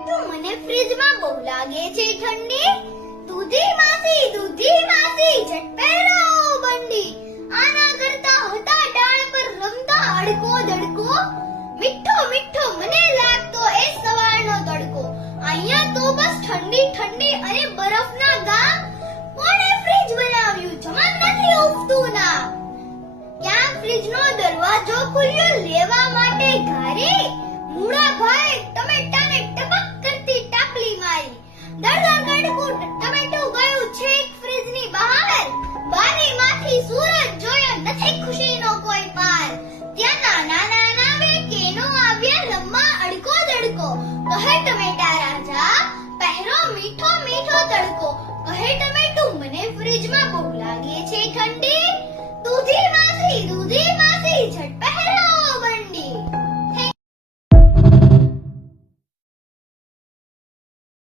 તો મને ફ્રીજમાં બહુ લાગે છે ઠંડી. દૂધી માસી દૂધી માસી ઝટ પહેરો બંડી. આના કરતા હતા ડાળ પર રમતા અડકો દડકો. મીઠો મીઠો મને લાગતો એ સવારનો તડકો. અહીંયા તો બસ ઠંડી ઠંડી અને બરફના ગામ. કોણે ફ્રીજ બનાવ્યું? જમા નથી ઉફતું ના. ક્યાં ફ્રીજનો દરવાજો ખુલ્યો ફૂટ ટમેટું ગયું છેક ફ્રીજની જોયો નથી ખુશીનો કોઈ પાર. ત્યાંના નાના નાના કેનો આવ્યા રમવા અડકો દડકો. કહે ટમેટા રાજા